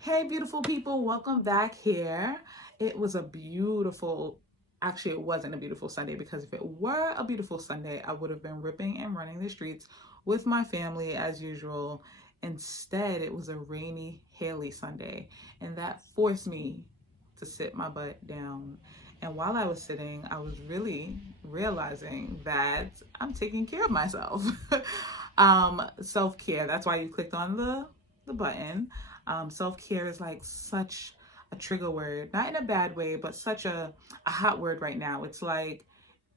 Hey, beautiful people, welcome back here. It was a beautiful, actually, it wasn't a beautiful Sunday because if it were a beautiful Sunday, I would have been ripping and running the streets with my family as usual. Instead, it was a rainy, haily Sunday, and that forced me to sit my butt down. And while I was sitting, I was really realizing that I'm taking care of myself. Self-care. That's why you clicked on the button. Self-care is like such a trigger word, not in a bad way, but such a hot word right now. It's like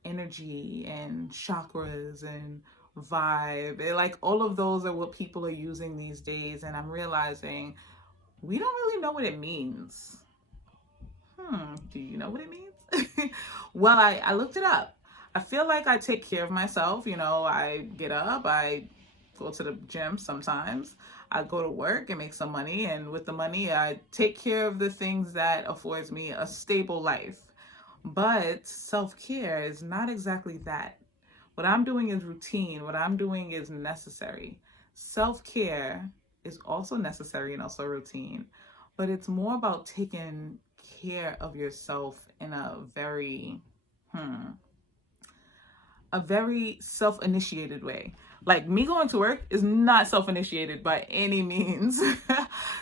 energy and chakras and vibe. Like all of those are what people are using these days. And I'm realizing we don't really know what it means. Do you know what it means? Well, I looked it up. I feel like I take care of myself. I get up, I go to the gym sometimes. I go to work and make some money, and with the money, I take care of the things that affords me a stable life. But self-care is not exactly that. What I'm doing is routine. What I'm doing is necessary. Self-care is also necessary and also routine, but it's more about taking care of yourself in a very self-initiated way. Like me going to work is not self-initiated by any means.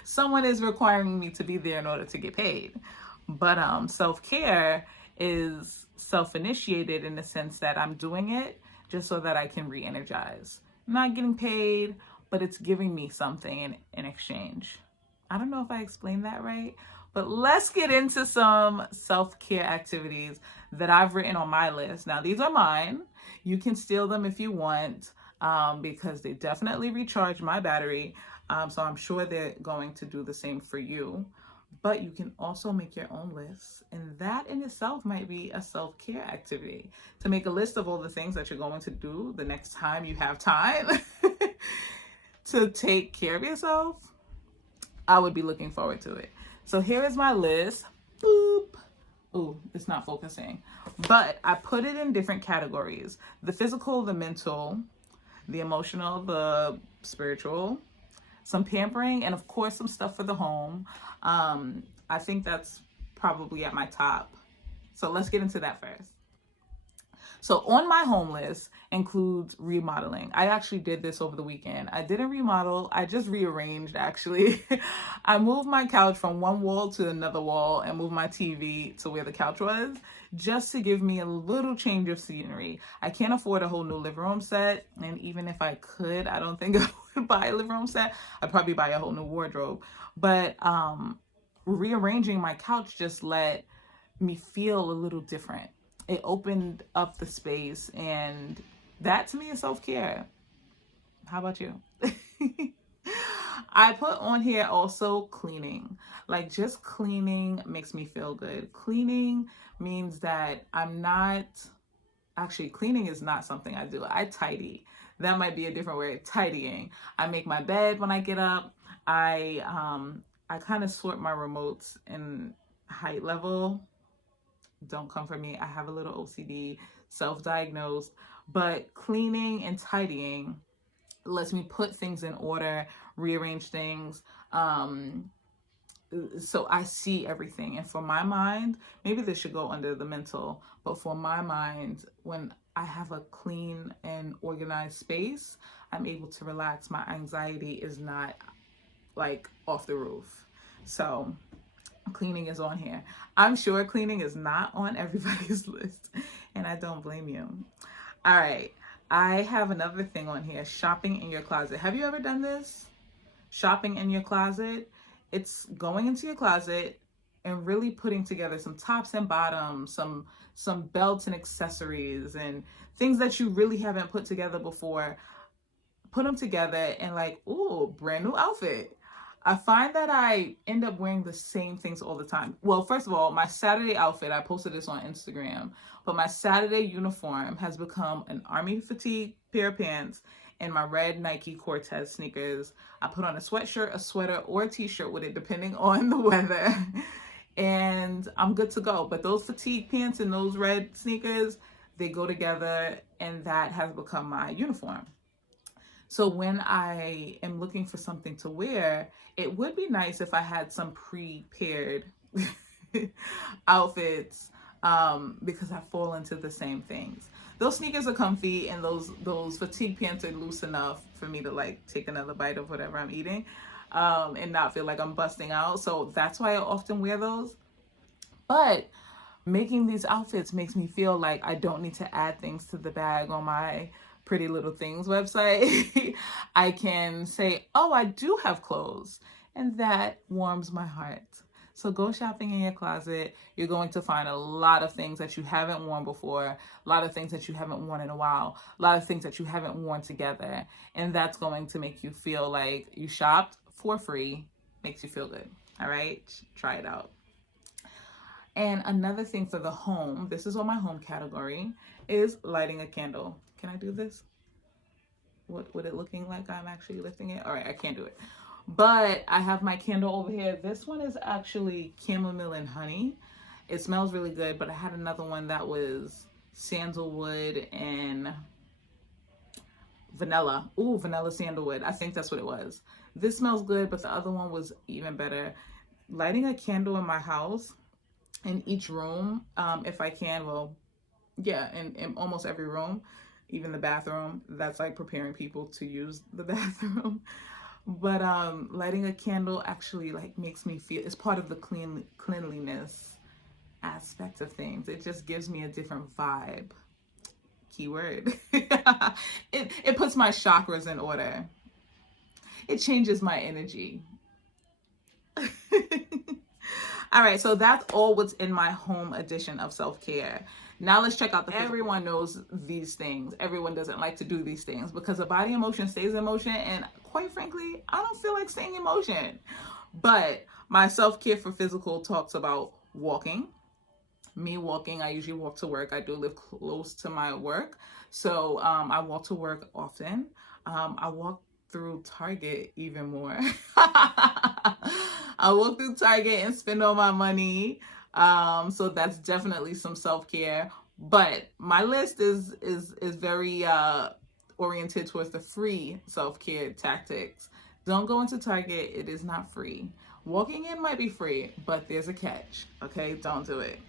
Someone is requiring me to be there in order to get paid. But self-care is self-initiated in the sense that I'm doing it just so that I can re-energize. I'm not getting paid, but it's giving me something in exchange. I don't know if I explained that right, but let's get into some self-care activities that I've written on my list. Now, these are mine. You can steal them if you want, because they definitely recharge my battery. So I'm sure they're going to do the same for you. But you can also make your own lists, and that in itself might be a self-care activity, to make a list of all the things that you're going to do the next time you have time to take care of yourself. I would be looking forward to it. So here is my list. Boop. Ooh, it's not focusing. But I put it in different categories: the physical, the mental, the emotional, the spiritual, some pampering, and of course, some stuff for the home. I think that's probably at my top. So let's get into that first. So on my home list includes remodeling. I actually did this over the weekend. I didn't remodel, I just rearranged actually. I moved my couch from one wall to another wall and moved my TV to where the couch was, just to give me a little change of scenery. I can't afford a whole new living room set, and even if I could, I don't think I would buy a living room set. I'd probably buy a whole new wardrobe. But rearranging my couch just let me feel a little different. It opened up the space, and that to me is self-care. How about you? I put on here also cleaning. Like, just cleaning makes me feel good. Cleaning means that I'm not, actually, cleaning is not something I do. I tidy. That might be a different word. Tidying. I make my bed when I get up. I kind of sort my remotes in height level. Don't come for me. I have a little OCD, self-diagnosed, but cleaning and tidying lets me put things in order, rearrange things. So I see everything. And for my mind, maybe this should go under the mental, but for my mind, when I have a clean and organized space, I'm able to relax. My anxiety is not like off the roof. So cleaning is on here. I'm sure cleaning is not on everybody's list, and I don't blame you. All right. I have another thing on here: shopping in your closet. Have you ever done this? Shopping in your closet? It's going into your closet and really putting together some tops and bottoms, some belts and accessories and things that you really haven't put together before. Put them together and like, ooh, brand new outfit. I find that I end up wearing the same things all the time. Well, first of all, my Saturday outfit, I posted this on Instagram, but my Saturday uniform has become an army fatigue pair of pants and my red Nike Cortez sneakers. I put on a sweatshirt, a sweater, or a t-shirt with it, depending on the weather. And I'm good to go. But those fatigue pants and those red sneakers, they go together, and that has become my uniform. So when I am looking for something to wear, it would be nice if I had some prepared outfits, because I fall into the same things. Those sneakers are comfy, and those fatigue pants are loose enough for me to like take another bite of whatever I'm eating, and not feel like I'm busting out. So that's why I often wear those. But making these outfits makes me feel like I don't need to add things to the bag on my Pretty Little Things website. I can say, oh, I do have clothes. And that warms my heart. So go shopping in your closet. You're going to find a lot of things that you haven't worn before, a lot of things that you haven't worn in a while, a lot of things that you haven't worn together. And that's going to make you feel like you shopped for free. Makes you feel good. All right? Try it out. And another thing for the home, this is on my home category, is lighting a candle. Can I do this? What would it looking like I'm actually lifting it? All right, I can't do it. But I have my candle over here. This one is actually chamomile and honey. It smells really good, but I had another one that was sandalwood and vanilla. Ooh, vanilla sandalwood. I think that's what it was. This smells good, but the other one was even better. Lighting a candle in my house, in each room, if I can, well, yeah, in almost every room, even the bathroom. That's like preparing people to use the bathroom. But lighting a candle actually like makes me feel, it's part of the cleanliness aspect of things. It just gives me a different vibe. Keyword. It puts my chakras in order. It changes my energy. All right, so that's all what's in my home edition of self-care. Now let's check out the physical. Everyone knows these things. Everyone doesn't like to do these things because the body in motion stays in motion, and quite frankly, I don't feel like staying in motion. But my self-care for physical talks about walking. Me walking, I usually walk to work. I do live close to my work, so I walk to work often. I walk through Target even more. I walk through Target and spend all my money. So that's definitely some self-care. But my list is very oriented towards the free self-care tactics. Don't go into Target. It is not free. Walking in might be free, but there's a catch. Okay, don't do it.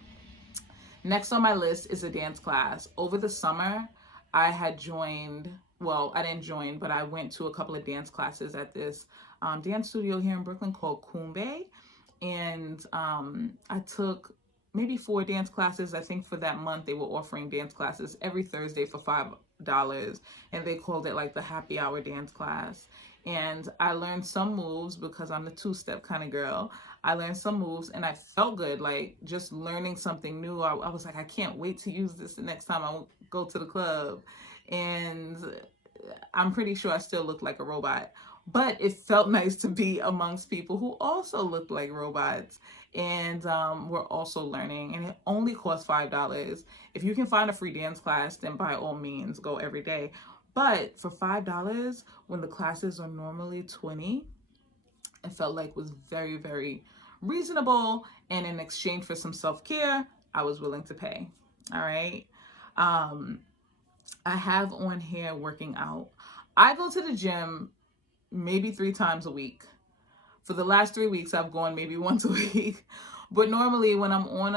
Next on my list is a dance class. Over the summer, I had joined, well, I didn't join, but I went to a couple of dance classes at this dance studio here in Brooklyn called Kumbe. And I took maybe 4 dance classes. I think for that month, they were offering dance classes every Thursday for $5. And they called it like the happy hour dance class. And I learned some moves because I'm the two-step kind of girl. I learned some moves and I felt good, like just learning something new. I was like, I can't wait to use this the next time I go to the club. And I'm pretty sure I still look like a robot, but it felt nice to be amongst people who also looked like robots and we're also learning. And it only costs $5. If you can find a free dance class, then by all means go every day. But for $5, when the classes are normally $20, it felt like was very, very reasonable. And in exchange for some self-care, I was willing to pay. All right. I have on here working out. I go to the gym maybe 3 times a week. For the last 3 weeks, I've gone maybe once a week. But normally when I'm on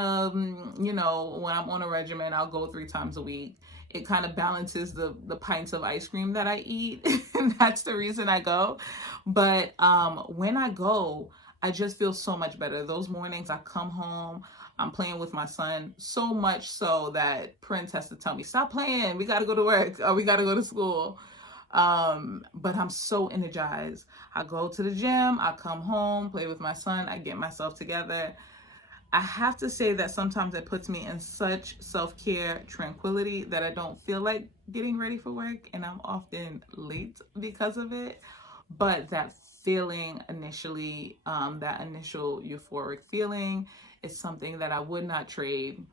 when I'm on a regimen, I'll go 3 times a week. It kind of balances the pints of ice cream that I eat. And that's the reason I go. But when I go, I just feel so much better. Those mornings I come home, I'm playing with my son, so much so that Prince has to tell me, stop playing, we got to go to work, or we got to go to school. But I'm so energized. I go to the gym, I come home, play with my son, I get myself together. I have to say that sometimes it puts me in such self-care tranquility that I don't feel like getting ready for work, and I'm often late because of it. But that feeling initially, that initial euphoric feeling is something that I would not trade.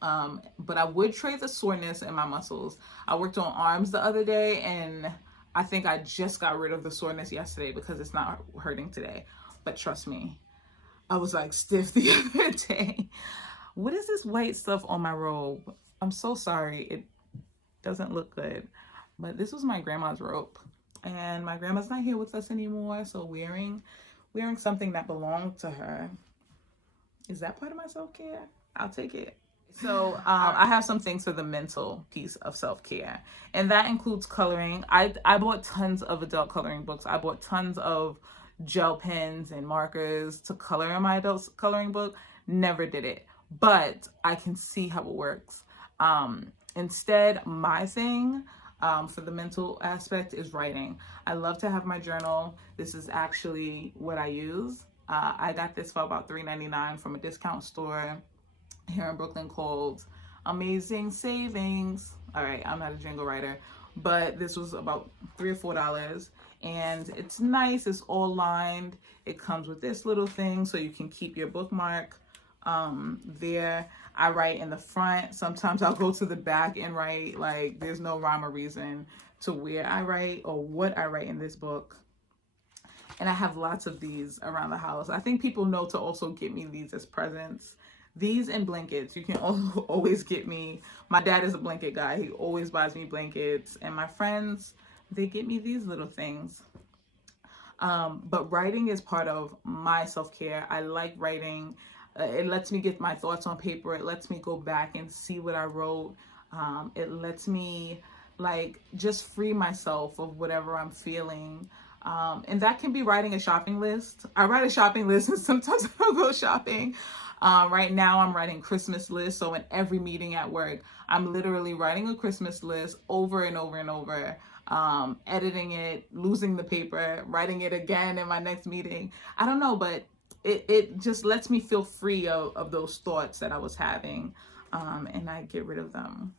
But I would trade the soreness in my muscles. I worked on arms the other day, and I think I just got rid of the soreness yesterday because it's not hurting today. But trust me, I was like stiff the other day. What is this white stuff on my robe? I'm so sorry. It doesn't look good. But this was my grandma's rope. and my grandma's not here with us anymore, so wearing something that belonged to her, is that part of my self-care? I'll take it. So I have some things for the mental piece of self-care, and that includes coloring. I bought tons of adult coloring books. I bought tons of gel pens and markers to color in my adult coloring book. Never did it, but I can see how it works. Instead, my thing for the mental aspect is writing. I love to have my journal. This is actually what I use. I got this for about $3.99 from a discount store here in Brooklyn called Amazing Savings. All right, I'm not a jingle writer, but this was about $3 or $4, and it's nice. It's all lined. It comes with this little thing so you can keep your bookmark there. I write in the front. Sometimes I'll go to the back and write. Like, there's no rhyme or reason to where I write or what I write in this book. And I have lots of these around the house. I think people know to also get me these as presents. These and blankets. You can always get me. My dad is a blanket guy. He always buys me blankets. And my friends, they get me these little things. But writing is part of my self-care. I like writing. It lets me get my thoughts on paper. It lets me go back and see what I wrote. It lets me like just free myself of whatever I'm feeling. And that can be writing a shopping list. I write a shopping list and sometimes I'll go shopping. Right now I'm writing Christmas lists. So in every meeting at work, I'm literally writing a Christmas list over and over and over, editing it, losing the paper, writing it again in my next meeting. I don't know, but it just lets me feel free of those thoughts that I was having, and I get rid of them.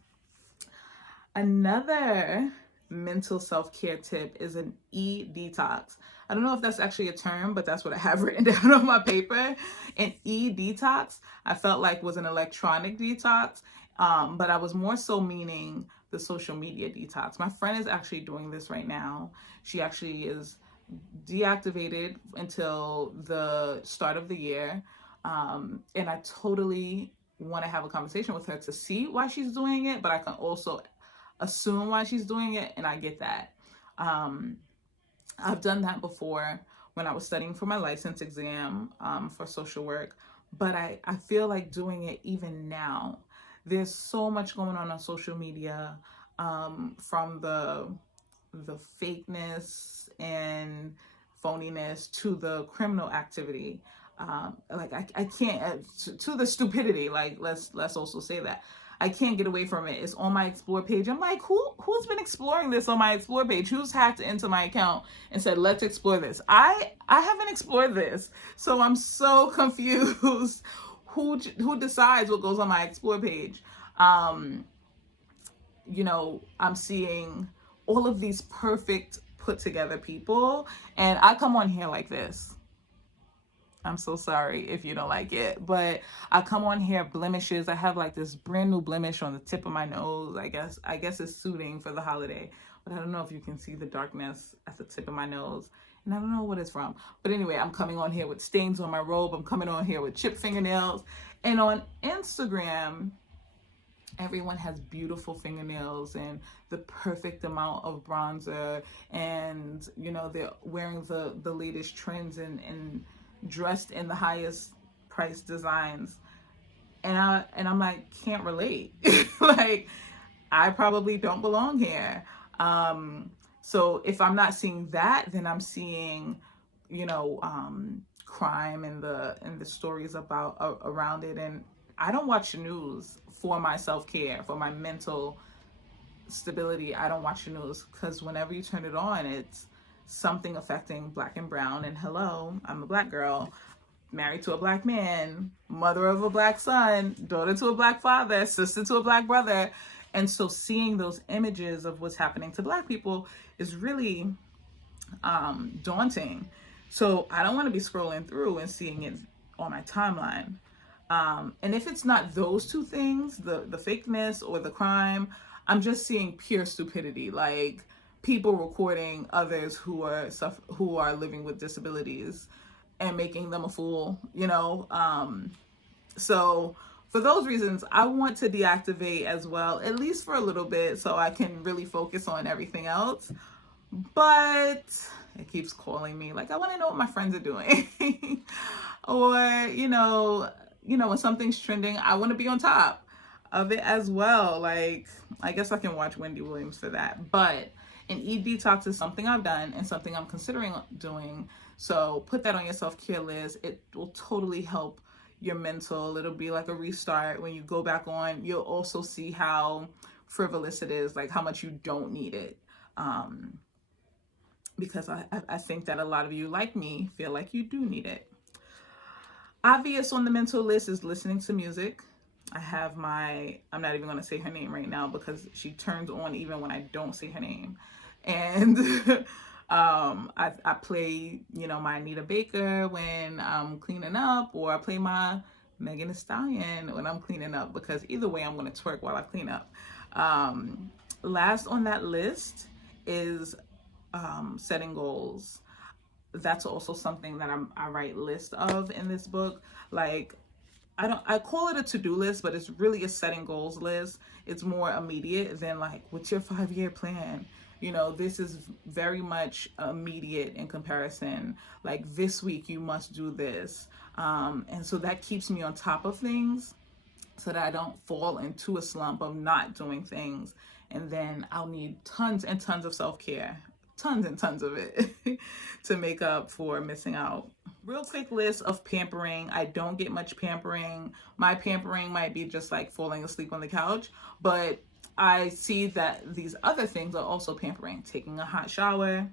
Another mental self-care tip is an e-detox. I don't know if that's actually a term, but that's what I have written down on my paper. An e-detox, I felt like was an electronic detox, but I was more so meaning the social media detox. My friend is actually doing this right now. She actually is deactivated until the start of the year. And I totally want to have a conversation with her to see why she's doing it, but I can also assume why she's doing it, and I get that. I've done that before when I was studying for my license exam for social work, but I feel like doing it even now. There's so much going on social media, from the fakeness and phoniness to the criminal activity. Like I can't to the stupidity. Like let's also say that I can't get away from it. It's on my explore page. I'm like, who's been exploring this on my explore page? Who's hacked into my account and said, let's explore this? I haven't explored this, so I'm so confused. Who decides what goes on my explore page? I'm seeing all of these perfect put together people, and I come on here like this. I'm so sorry if you don't like it, but I come on here blemishes. I have like this brand new blemish on the tip of my nose. I guess it's suiting for the holiday, but I don't know if you can see the darkness at the tip of my nose, and I don't know what it's from. But anyway, I'm coming on here with stains on my robe. I'm coming on here with chipped fingernails, and on Instagram, everyone has beautiful fingernails and the perfect amount of bronzer, and they're wearing the latest trends and dressed in the highest price designs, and I'm like, can't relate. Like, I probably don't belong here. So if I'm not seeing that, then I'm seeing crime and the stories about around it. And I don't watch the news for my self-care, for my mental stability. I don't watch the news because whenever you turn it on, it's something affecting black and brown. And hello, I'm a black girl, married to a black man, mother of a black son, daughter to a black father, sister to a black brother. And so seeing those images of what's happening to black people is really daunting. So I don't want to be scrolling through and seeing it on my timeline. And if it's not those two things, the fakeness or the crime, I'm just seeing pure stupidity, like people recording others who are living with disabilities and making them a fool. So for those reasons, I want to deactivate as well, at least for a little bit, so I can really focus on everything else. but it keeps calling me. Like, I want to know what my friends are doing. Or, when something's trending, I want to be on top of it as well. Like, I guess I can watch Wendy Williams for that. But an eat detox is something I've done and something I'm considering doing. So put that on your self-care list. It will totally help your mental. It'll be like a restart. When you go back on, you'll also see how frivolous it is, like how much you don't need it. Because I think that a lot of you, like me, feel like you do need it. Obvious on the mental list is listening to music. I have I'm not even going to say her name right now because she turns on even when I don't say her name. And I play, my Anita Baker when I'm cleaning up, or I play my Megan Thee Stallion when I'm cleaning up, because either way I'm going to twerk while I clean up. Last on that list is setting goals. That's also something that I write list of in this book. Like, I call it a to-do list, but it's really a setting goals list. It's more immediate than like, what's your 5-year plan? This is very much immediate in comparison. Like, this week you must do this. And so that keeps me on top of things, so that I don't fall into a slump of not doing things. And then I'll need tons and tons of self-care, tons and tons of it, to make up for missing out. Real quick list of pampering. I don't get much pampering. My pampering might be just like falling asleep on the couch, but I see that these other things are also pampering. Taking a hot shower,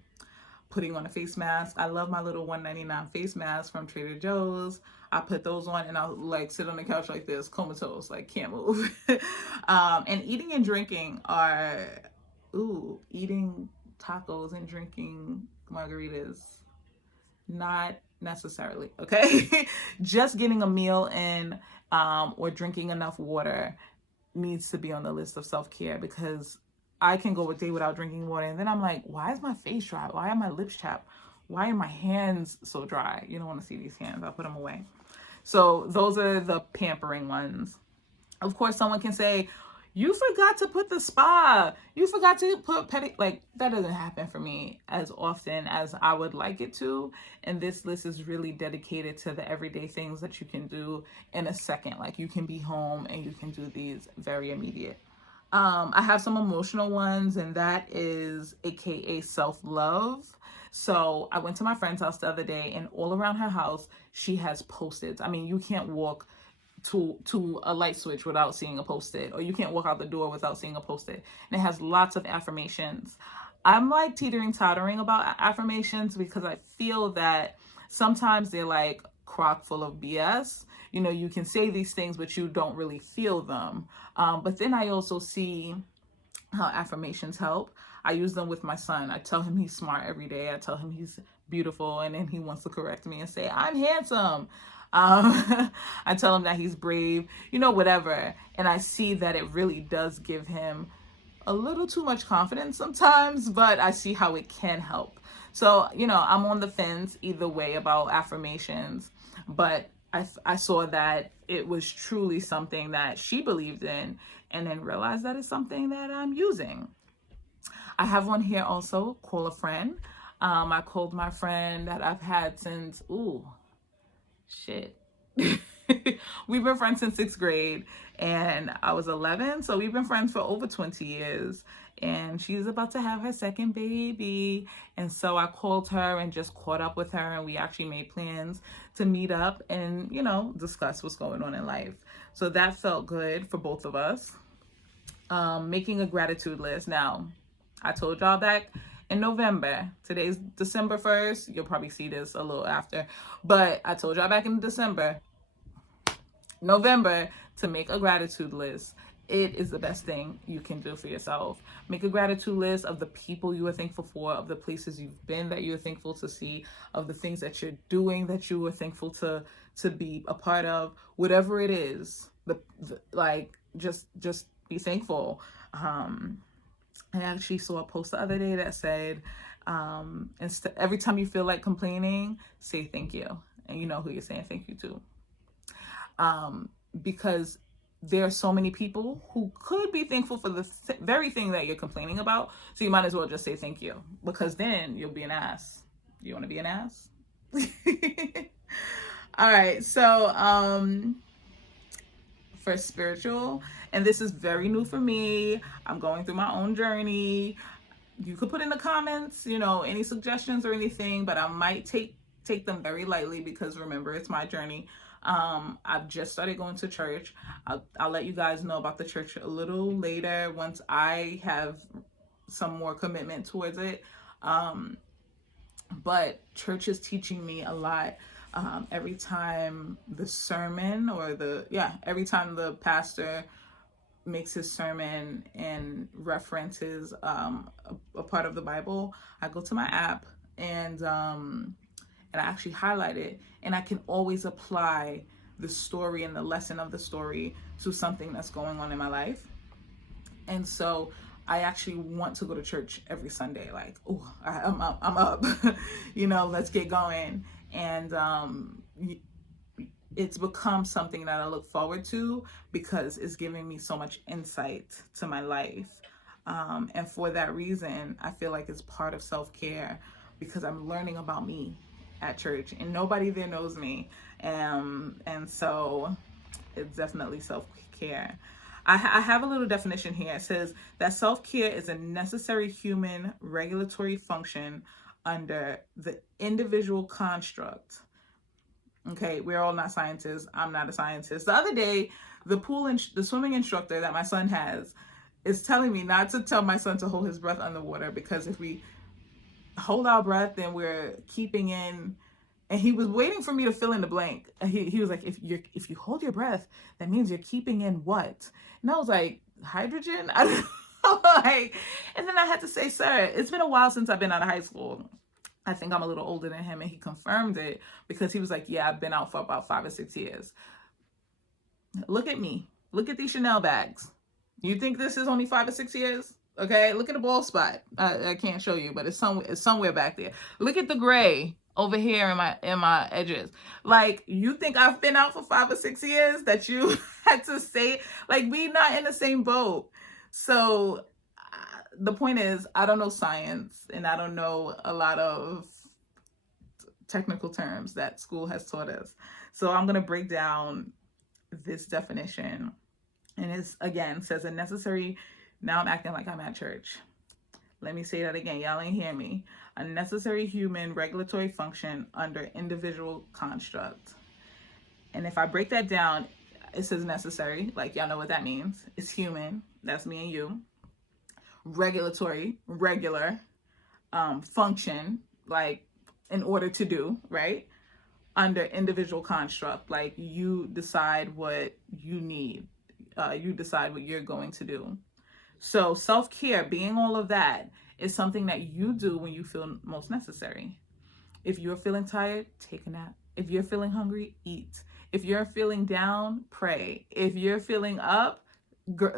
putting on a face mask. I love my little $1.99 face mask from Trader Joe's. I put those on and I'll like sit on the couch like this, comatose, like can't move. And eating and drinking are, eating tacos and drinking margaritas. Not necessarily, okay? Just getting a meal in, or drinking enough water needs to be on the list of self-care, because I can go a day without drinking water and then I'm like, why is my face dry? Why are my lips chapped? Why are my hands so dry? You don't want to see these hands. I'll put them away. So those are the pampering ones. Of course, someone can say, you forgot to put the spa. You forgot to put like, that doesn't happen for me as often as I would like it to. And this list is really dedicated to the everyday things that you can do in a second. Like, you can be home and you can do these very immediate. I have some emotional ones, and that is AKA self-love. So I went to my friend's house the other day, and all around her house, she has Post-its. I mean, you can't walk to a light switch without seeing a Post-it, or you can't walk out the door without seeing a Post-it. And it has lots of affirmations. I'm like teetering-tottering about affirmations, because I feel that sometimes they're like crock full of BS. You can say these things, but you don't really feel them. But then I also see how affirmations help. I use them with my son. I tell him he's smart every day. I tell him he's beautiful, and then he wants to correct me and say, I'm handsome. I tell him that he's brave, whatever. And I see that it really does give him a little too much confidence sometimes, but I see how it can help. So, I'm on the fence either way about affirmations, but I saw that it was truly something that she believed in, and then realized that it's something that I'm using. I have one here also, call a friend. I called my friend that I've had since, shit. We've been friends since 6th grade, and I was 11, so we've been friends for over 20 years. And she's about to have her second baby, and so I called her and just caught up with her, and we actually made plans to meet up and discuss what's going on in life. So that felt good for both of us. Making a gratitude list. Now, I told y'all back in November. Today's December 1st. You'll probably see this a little after, but I told y'all back in November, to make a gratitude list. It is the best thing you can do for yourself. Make a gratitude list of the people you are thankful for, of the places you've been that you're thankful to see, of the things that you're doing that you are thankful to be a part of. Whatever it is, just be thankful. I actually saw a post the other day that said, every time you feel like complaining, say thank you. And you know who you're saying thank you to. Because there are so many people who could be thankful for the very thing that you're complaining about. So you might as well just say thank you, because then you'll be an ass. You want to be an ass? All right. So, for spiritual, and this is very new for me. I'm going through my own journey. You could put in the comments, any suggestions or anything, but I might take them very lightly, because remember, it's my journey. I've just started going to church. I'll let you guys know about the church a little later once I have some more commitment towards it. But church is teaching me a lot. Every time the sermon every time the pastor makes his sermon and references a part of the Bible, I go to my app and I actually highlight it, and I can always apply the story and the lesson of the story to something that's going on in my life. And so I actually want to go to church every Sunday. Like, oh, I'm up, let's get going. And it's become something that I look forward to, because it's giving me so much insight to my life. And for that reason, I feel like it's part of self-care, because I'm learning about me at church, and nobody there knows me. And so it's definitely self-care. I have a little definition here. It says that self-care is a necessary human regulatory function under the individual construct. Okay, we're all not scientists. I'm not a scientist. The other day, the swimming instructor that my son has is telling me not to tell my son to hold his breath underwater, because if we hold our breath, then we're keeping in. And he was waiting for me to fill in the blank. He was like, if you hold your breath, that means you're keeping in what? And I was like, hydrogen? I don't know. And then I had to say, sir, it's been a while since I've been out of high school. I think I'm a little older than him, and he confirmed it, because he was like, yeah, I've been out for about 5 or 6 years. Look at me. Look at these Chanel bags. You think this is only 5 or 6 years? Okay, look at the bald spot. I can't show you, but it's somewhere back there. Look at the gray over here in my edges. Like, you think I've been out for 5 or 6 years that you had to say? Like, we not in the same boat. So the point is, I don't know science, and I don't know a lot of technical terms that school has taught us. So I'm going to break down this definition. And it's, again, says a necessary, now I'm acting like I'm at church. Let me say that again. Y'all ain't hear me. A necessary human regulatory function under individual construct. And if I break that down, it says necessary. Like, y'all know what that means. It's human. That's me and you. Regulatory, regular, function, like in order to do, right? Under individual construct, like you decide what you need. You decide what you're going to do. So self-care, being all of that, is something that you do when you feel most necessary. If you're feeling tired, take a nap. If you're feeling hungry, eat. If you're feeling down, pray. If you're feeling up,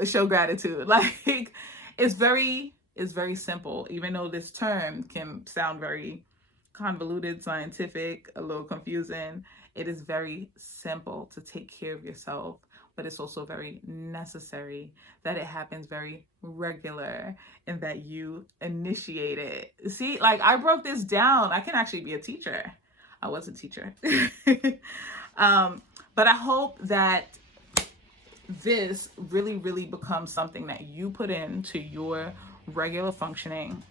show gratitude. Like, it's very simple, even though this term can sound very convoluted, scientific, a little confusing. It is very simple to take care of yourself, but it's also very necessary that it happens very regular and that you initiate it. See, like, I broke this down. I can actually be a teacher. I was a teacher. But I hope that this really, really becomes something that you put into your regular functioning.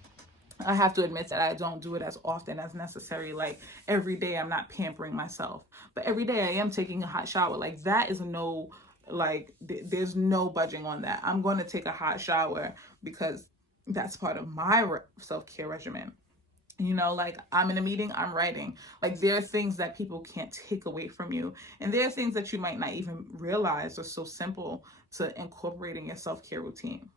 I have to admit that I don't do it as often as necessary. Like, every day I'm not pampering myself, but every day I am taking a hot shower. Like, that is no, like, there's no budging on that. I'm going to take a hot shower because that's part of my self-care regimen. Like, I'm in a meeting, I'm writing. Like, there are things that people can't take away from you. And there are things that you might not even realize are so simple to incorporate in your self-care routine.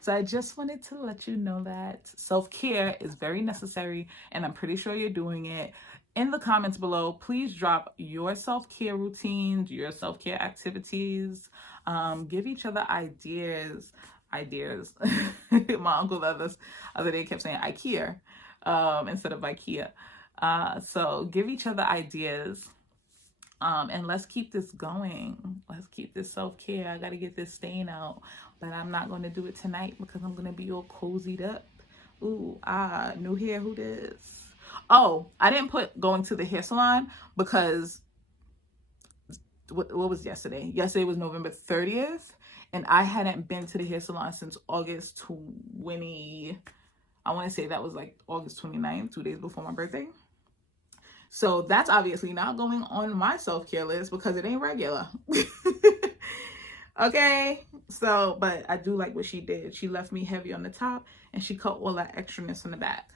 So I just wanted to let you know that self-care is very necessary, and I'm pretty sure you're doing it. In the comments below, please drop your self-care routines, your self-care activities. Give each other ideas. My uncle the other day kept saying IKEA instead of IKEA. So give each other ideas And let's keep this going. Let's keep this self-care. I gotta get this stain out, but I'm not gonna do it tonight because I'm gonna be all cozied up. Ooh, new hair, who this? Oh, I didn't put going to the hair salon because what was yesterday? Yesterday was November 30th, and I hadn't been to the hair salon since August 20. I want to say that was like August 29th, 2 days before my birthday. So that's obviously not going on my self-care list because it ain't regular. Okay, so but I do like what she did. She left me heavy on the top and she cut all that extraness in the back.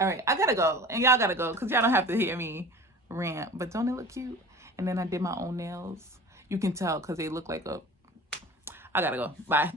All right, I gotta go, and y'all gotta go because y'all don't have to hear me rant, but don't it look cute? And then I did my own nails. You can tell because they look like a... I gotta go. Bye.